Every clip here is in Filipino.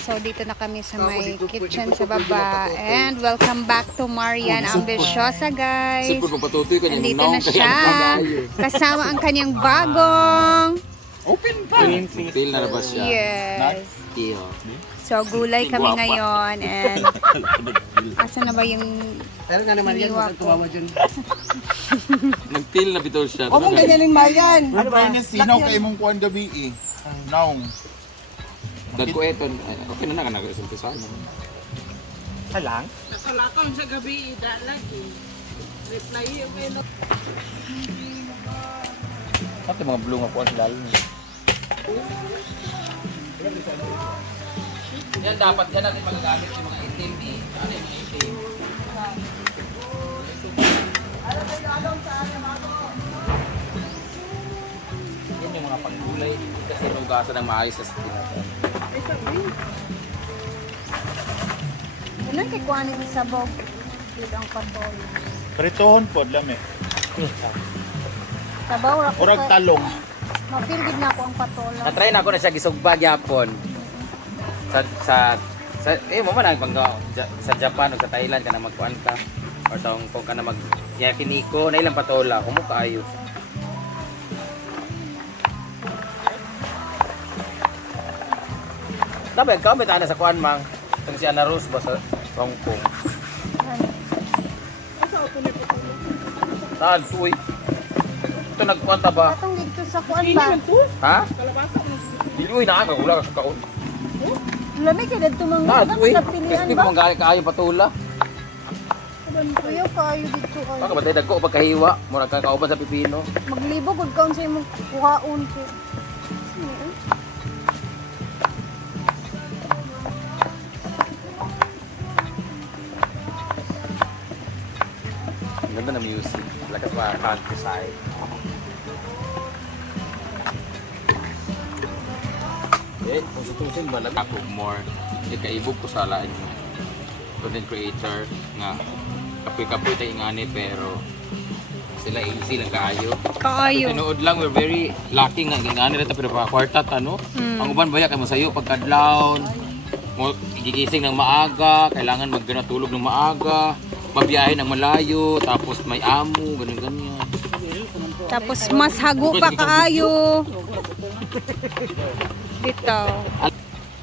So, dito na kami sa may kitchen sa baba. And welcome back to Marian Ambisyosa, guys. Nandito na siya. Kasama ang kanyang bagong... Open pa! Tail na labas siya. Yes. So, gulay kami ngayon. And... Asa na ba yung... Pero nga naman yan, Iniwa masang tumawa dyan. Nag-tail na bitaw siya. O kung ganyanin Marian! Ano ba yun? Sinaw kay mong kuwan gabi eh. Naong. Dagko eto. Okay na ka nag-umpisa. Halang? Nakalakon sa gabi, lagi. Reply yung menu. Pati mga blue nga po ang lalo. Yan dapat yan natin magagamit yung mga itim eh. Ano yung mga itim? Yan yung mga panggulay. Kasi nugasan ng maayos sa skin. Ilan kay kuha ni Sabog? Dito ang patol. Pritohon po, lami. Sabaw, Urag talong. ma-feel good na ako ang patola. Na-try na ako na siya gisugbag yapon. Sa mo man sa Japan o sa Thailand ka na magkuan ka or sa Hong Kong ka na mag yakiniko na ilang patola kumo kaayo. Sabi ka may tana sa kuan mang tong si Ana Rose ba sa Hong Kong. Tan tuy. Ito nagkuan ta ba? Atong dito sa kuan ba? Ha? Dili uy na ka wala ka kaon. Lami kay dito mga Ah, uy, pilihan crispy ba? mong gali kaayo patula. Kuya kayo dito ay. Baka batay dagko pagkahiwa, mura ka kauban sa pipino. Maglibog ug kaon sa imong kuhaon ko. Ang ganda ng music, lakas pa countryside. Eh, kung sutusin malamig. Ako more, ikaibog ko sa laan yung content creator nga kapoy-kapoy tayo ingani pero sila easy lang kaayo. Kaayo. Tinuod lang, we're very lucky nga ingani rito pero pa kwarta ano. Ang uban baya kay masayo pagkadlaw. Mo gigising ng maaga, kailangan magganatulog ng maaga, mabiyahe ng malayo, tapos may amo, ganun-ganyan. Tapos mas hago pa kaayo. Dito.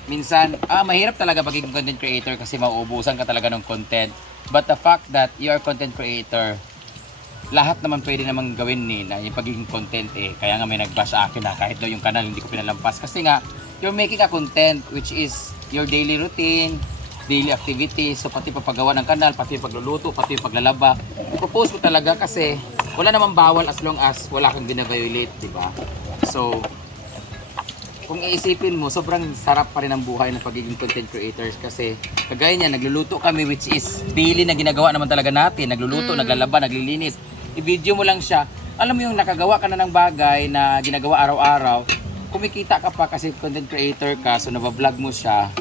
Minsan, mahirap talaga pagiging content creator kasi mauubusan ka talaga ng content. But the fact that you are content creator, lahat naman pwede namang gawin nila yung pagiging content eh. Kaya nga may nag-bash sa akin na kahit daw yung kanal hindi ko pinalampas. Kasi nga, you're making a content which is your daily routine, daily activities. So pati papagawa ng kanal, pati pagluluto, pati paglalaba. Ipopost ko talaga kasi wala namang bawal as long as wala kang binaviolate, di ba? So, kung iisipin mo, sobrang sarap pa rin ang buhay ng pagiging content creators kasi kagaya niya, nagluluto kami which is daily na ginagawa naman talaga natin. Nagluluto, naglalaba, naglilinis. I-video mo lang siya. Alam mo yung nakagawa ka na ng bagay na ginagawa araw-araw, kumikita ka pa kasi content creator ka, so naba-vlog mo siya.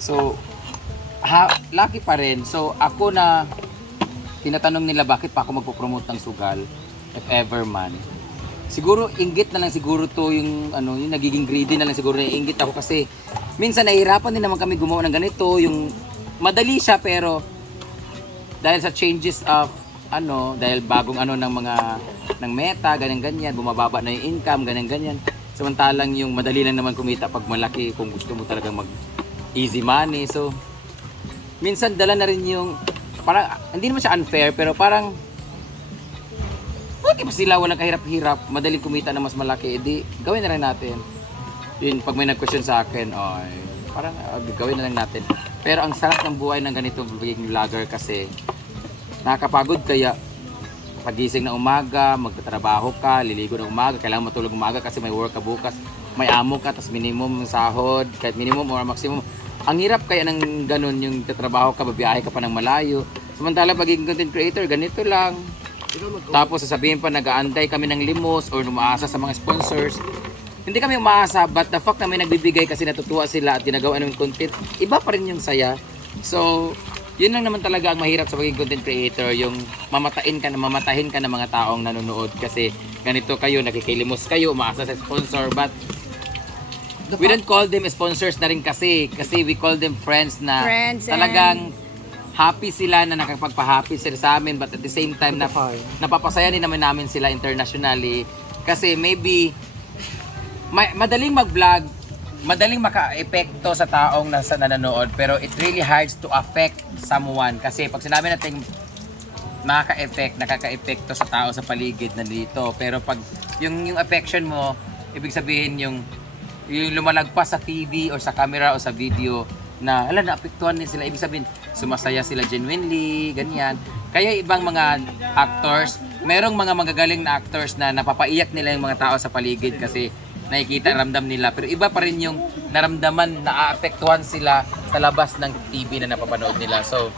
So, lucky pa rin. So, ako na tinatanong nila bakit pa ako magpo-promote ng sugal, if ever man. Siguro inggit na lang siguro to yung yung nagiging greedy na lang siguro na inggit ako kasi minsan nahihirapan din naman kami gumawa ng ganito, yung madali siya pero dahil sa changes of dahil bagong ng mga ng meta, ganyan bumababa na yung income, ganyan. Samantalang yung madali lang naman kumita pag malaki kung gusto mo talagang mag easy money. So minsan dala na rin yung parang hindi naman siya unfair pero parang di ba sila walang kahirap-hirap, madaling kumita na mas malaki, edi gawin na lang natin. Yun, pag may nag-question sa akin, parang gawin na lang natin. Pero ang sarap ng buhay ng ganito pagiging vlogger kasi nakakapagod kaya pagising na umaga, magtatrabaho ka, liligo ng umaga, kailangan matulog umaga kasi may work ka bukas, may amo ka, tapos minimum sahod, kahit minimum or maximum. Ang hirap kaya ng ganun yung tatrabaho ka, babiyahe ka pa ng malayo. Samantala pagiging content creator, ganito lang. Tapos sasabihin pa nag-aantay kami ng limos or umaasa sa mga sponsors. Hindi kami umaasa but the fact na may nagbibigay kasi natutuwa sila at ginagawa ng content, iba pa rin yung saya. So, yun lang naman talaga ang mahirap sa pagiging content creator, yung mamatahin ka ng mga taong nanonood kasi ganito kayo, nakikilimos kayo, umaasa sa sponsor but we don't call them sponsors na rin kasi we call them friends na Friends talagang happy sila na nakapagpa-happy sila sa amin, but at the same time napapasaya din namin sila internationally kasi maybe madaling mag-vlog, madaling maka-epekto sa taong nasa nanonood, pero it really hard to affect someone kasi pag sinabi natin nakaka-epekto sa tao sa paligid na dito, pero pag yung affection mo, ibig sabihin yung lumalagpas sa TV or sa camera o sa video na naapektuhan din sila, ibig sabihin sumasaya sila genuinely, ganyan. Kaya ibang mga actors, merong mga magagaling na actors na napapaiyak nila yung mga tao sa paligid kasi nakikita, ramdam nila. Pero iba pa rin yung naramdaman na aapektuhan sila sa labas ng TV na napapanood nila. So,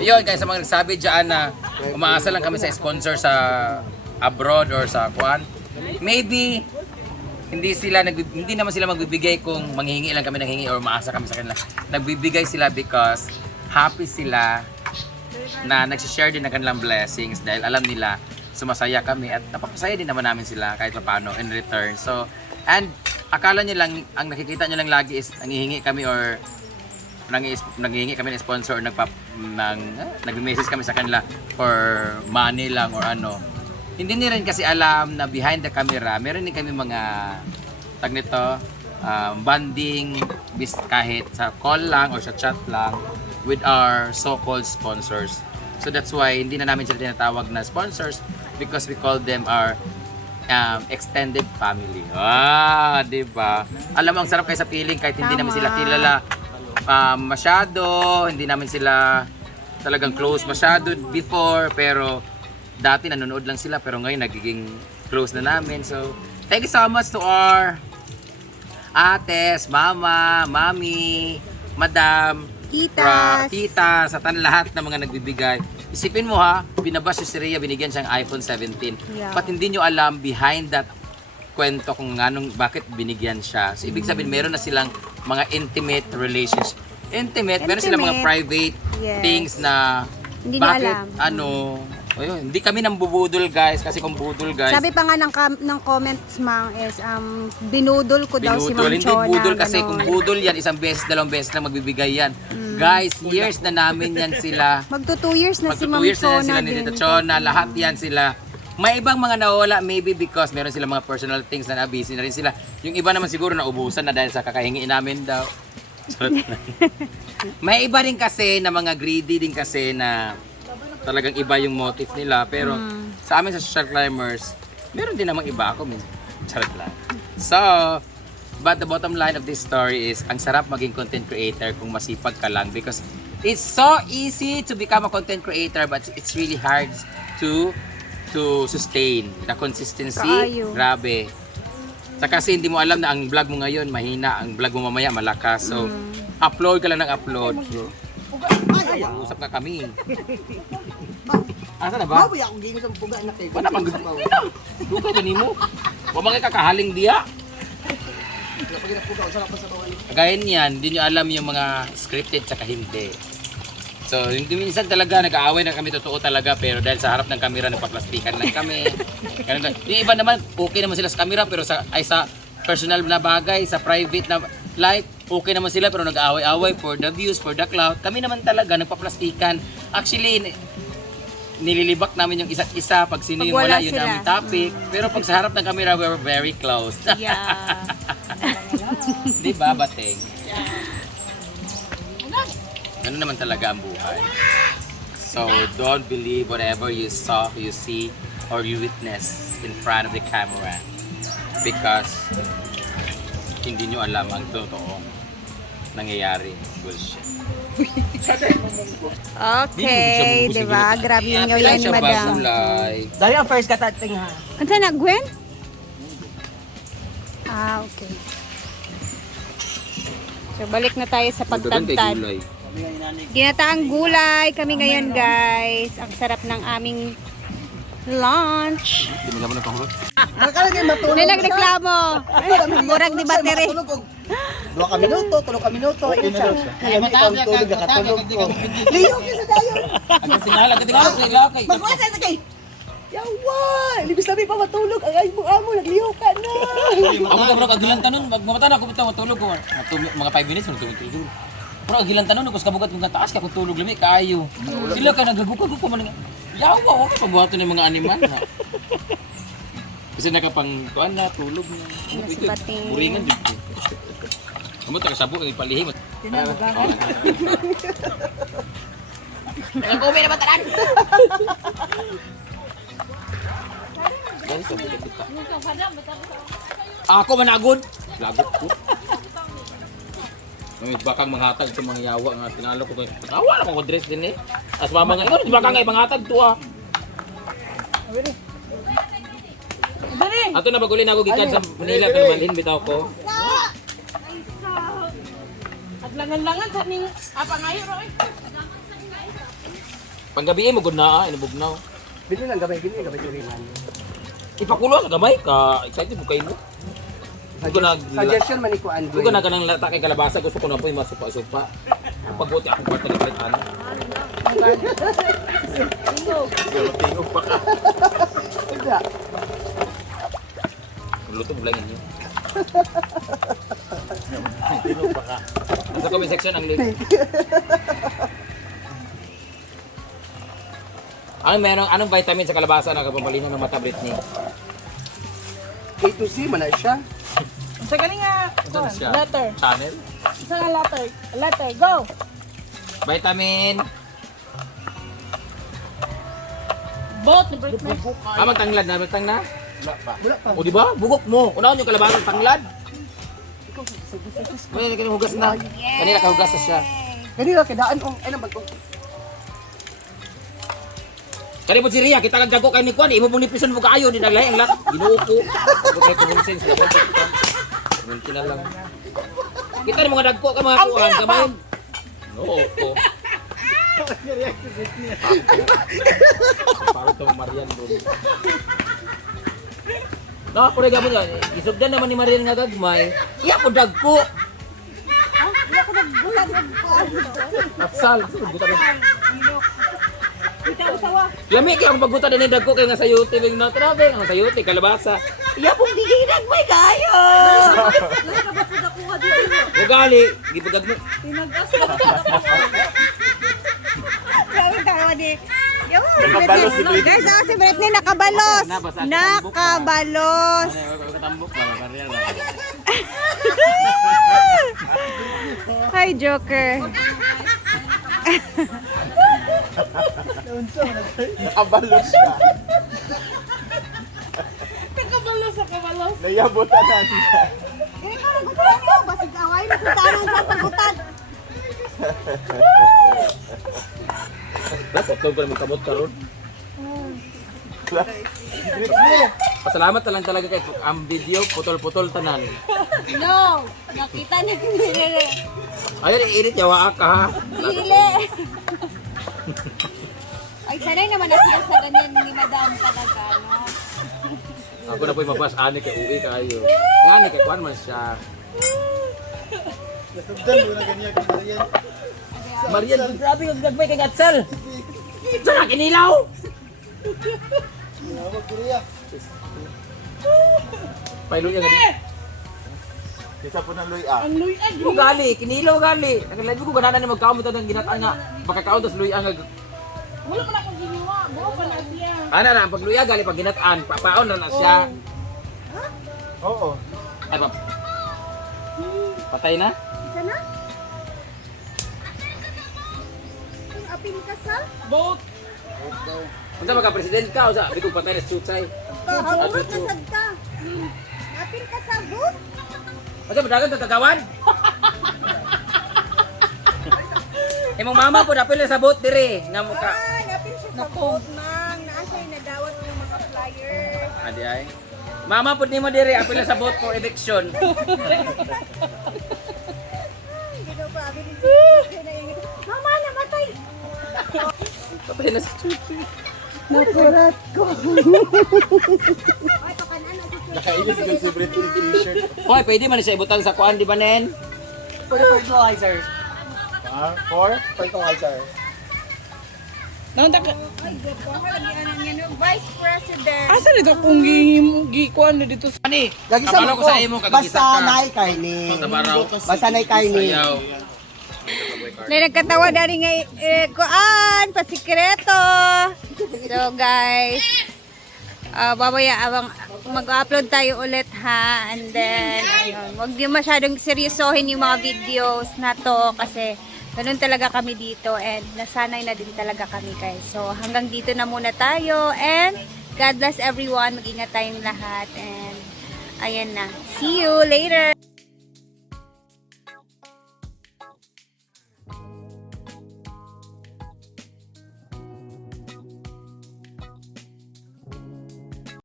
yun, kaya sa mga nagsabi dyan na umaasa lang kami sa sponsor sa abroad or sa kuan, maybe hindi naman sila magbibigay kung manghihingi lang kami ng hingi or maasa kami sa kanila. Nagbibigay sila because happy sila na nagsishare din ng kanilang blessings dahil alam nila sumasaya kami at napapasaya din naman namin sila kahit paano in return. So, and akala nyo lang, ang nakikita nyo lang lagi is nanghihingi kami or nanghihingi kami ng sponsor or nag-message kami sa kanila for money lang or ano. Hindi nila rin kasi alam na behind the camera, meron din kami mga bonding kahit sa call lang or sa chat lang with our so-called sponsors. So that's why hindi na namin sila tinatawag na sponsors because we call them our extended family. Di ba? Alam mo, ang sarap kayo sa feeling kahit hindi namin sila kilala masyado, hindi namin sila talagang close masyado before, pero dati nanonood lang sila pero ngayon nagiging close na namin. So, thank you so much to our ates, mama, mami, madam, tita, sa lahat ng mga nagbibigay. Isipin mo ha, binabash si Rhea, binigyan siyang iPhone 17. Yeah. But hindi nyo alam behind that kwento kung bakit binigyan siya. So, ibig sabihin, meron na silang mga intimate relationship. Meron silang mga private things na hindi bakit, hindi kami nang bubudol guys, kasi kung budol guys. Sabi pa nga ng comments mang is binudol ko daw si Ma'am Hindi Chona. budol kasi kung budol yan, isang beses, dalawang beses lang magbibigay yan. Guys, years na namin yan sila. Magto 2 years na si Ma'am Magto 2 years na Chona sila ni Tita Chona, lahat yan sila. May ibang mga nawala maybe because meron silang mga personal things na busy na rin sila. Yung iba naman siguro naubusan na dahil sa kakahingi namin daw. May iba rin kasi na mga greedy din kasi na talagang iba yung motive nila, pero sa amin sa Social Climbers, meron din namang iba ako, charot lang. So, but the bottom line of this story is, ang sarap maging content creator kung masipag ka lang because it's so easy to become a content creator but it's really hard to sustain the consistency. Grabe. Kasi hindi mo alam na ang vlog mo ngayon mahina, ang vlog mo mamaya malakas. So, upload ka lang ng upload. Usap ka kami. Asa na ba? Baboy akong gingon sa puga na kayo. Wala pang duka gani mo. Wa man kay kakahaling diya. Kagaya niyan, hindi nyo alam yung mga scripted sa hindi. So, hindi minsan talaga nag-aaway na kami totoo talaga, pero dahil sa harap ng kamera nagpaplastikan lang kami. Ganun. Yung iba naman okay naman sila sa kamera pero sa personal na bagay, sa private na life, okay naman sila pero nag-aaway-aaway for the views, for the clout. Kami naman talaga nagpaplastikan. Actually, nililibak namin yung isa't isa pag sino yung wala, yun namin topic. Pero pag sa harap ng camera, we're very close. Yeah. Di ba, Bateng? Ganun naman talaga ang buhay. So, don't believe whatever you saw, you see, or you witness in front of the camera. Because hindi nyo alam ang totoo nangyayari. Bullshit. Okay, di ba? Grabe nyo yan, madam. Dari ang first katating ha. Ano na, Gwen? Okay. So, balik na tayo sa pagtagtad. Ginataang gulay kami ngayon, guys. Ang sarap ng aming lunch. Nakalagay matulog. May nagreklamo. Murag di battery. 2 ka minuto, 3 ka minuto. Ay, matapos ka katulog ko. Liyo ka sa tayo. Agad tingala sa ilakay. Magwasa sa kay. Yawa! Libis namin pa matulog. Ang ay mo amo, nagliho ka na. Ako ka bro, kagilan tanon, magmamata na ako bitaw matulog ko. Mga 5 minutes matulog. Pero kagilan tanon, kus kabugat kung taas ka kung tulog lami kaayo. Sila ka nagagukag ko man. Yawa, okay pagbuhaton ng mga animal. Kasi nakapang kuan na tulog na. Mas bating. Buringan jud. Kamu taga sabog ang ipalihim. Tinabugagan. Nagkumi na bataran. Guys, sabi kita. Ako managod. Lagot ko. May bakang manghatag sa mga yawa nga tinalo ko. Tawa na ko dress din eh. As mama nga, di bakang nga manghatag to ah. Ato na bagulin ako gikan sa Manila pero malhin bitaw ko. At langan-langan sa ning apa ngayon ro. Panggabi mo gud na inubugnaw. Bili lang gabay, bili lang gabay turingan. Ipakulo sa gamay ka excited mo kayo mo. Ko na Suggestion man ni ko Andrew. ko na kanang lata kay kalabasa gusto ko na po yung masupa-supa. Ang pagbuti ako kwarta ni Britan. Tingog pa ka. Wala. Luto mo lang yun. Tingog pa ka. Sa comment section ang link. Anong vitamin sa kalabasa na kapapalinan ng mata Britney? A to C man na siya. Sa galing nga Ano siya? letter. Channel? Sa nga letter. Letter go. Vitamin. Both ni Britney. Magtanglad na, magtang na. Wala pa. Wala pa. O di ba? Bugok mo. Unahon yung kalabasa tanglad. May kanang hugas na. Kanila kahugas na siya. Kanina kidaan oh, ay nang bagong. Kani po si Ria, kita kagago kay ni Kwan, imo pong nipisan mo kaayo di naglahi ang lak. Ginoo ko. Ako kay common sense na bontot ka. Munti na lang. Kita ni mga dagko ka mga kuan kamay. Oo ko. Para to Marian bro. Na ko rin gamon nga. Isugdan naman ni Marian nga gagmay. Iya ko dagko. Hindi ako nagbulag ko. Atsal, buta ba? Kita usawa. Lami kay ang pagbuta din dagko kay nga sayuti bing na trabe, ang sayuti kalabasa. Iya pong diginag may kayo. Ugali, gibagag mo. Grabe tayo di. Yung Nakabalos si Britney. Guys, si Britney nakabalos. Nakabalos. Katambok ba Marian? Hi, Joker. Nakabalos ka. Nakabalos sa kabalos. Nayabutan na niya. Kaya ka nagutan niyo. Basig away na sa tanong sa pagutan. Dapat ko na magkamot karon. Britney. Pasalamat na lang talaga kay ang video putol-putol tanan. No, nakita niya nila. Ayun, iinit yawa ka ha. Dili. Ay, sanay naman na sila sa ganyan ni Madam talaga, no? Ako na po'y mabas ani kay uwi kayo. Ngani kay kwan man siya. Nasugdan mo na ganyan kay Marian. Marian, grabe yung gagmay kay Gatsal. Saan kinilaw? Nawag ko riya. Pailo niya gani. Kisa po ng luya. Ang luyan. Yung gali, kinilaw gali. Nagalabi ko ganana ni magkaon ng ginataan nga. Baka kaon tas luya nga. Wala pa na akong ginawa. Buo pa na siya. Ana na, pag luya gali pag ginataan, papaon na siya. Oo. Ay, patay na? Sana? Apin ka sa? Both. Kung sa magka-president ka, o sa, di ko patay na sutsay. Kahapon ka sad ka. Apin ka sa boot? Kasi madagan tatagawan. Imong mama po dapil na sa boat dire nga mo ka. Ay, apin siya sa boot nang. Naasa'y nadawat ng mga flyers. Adi ay. Mama po nimo dire apil na sa boat for eviction. Gino pa, abin ni Mama, namatay! Patay na sa Nakurat ko. Ay, pakanan na si Chuy. Nakailis ko si Britney t-shirt. Hoy, pwede man siya ibutan sa kuan di ba nen? For the fertilizer. For? Fertilizer. Naunta ka. Vice President. Asa nito kung gikuan na dito sa... Ani, Lagi sa kabalo ko sa imo kagagisa Basta ka. naay kaini. Tabaraw. Basta naay kaini. Sayaw. Na nagkatawa dari nga kuan pasikreto. So guys, babaya abang mag-upload tayo ulit ha, and then ayun, wag niyo masyadong seryosohin yung mga videos na to kasi ganun talaga kami dito and nasanay na din talaga kami guys. So hanggang dito na muna tayo and God bless everyone, mag-ingat tayong lahat and ayan na, see you later.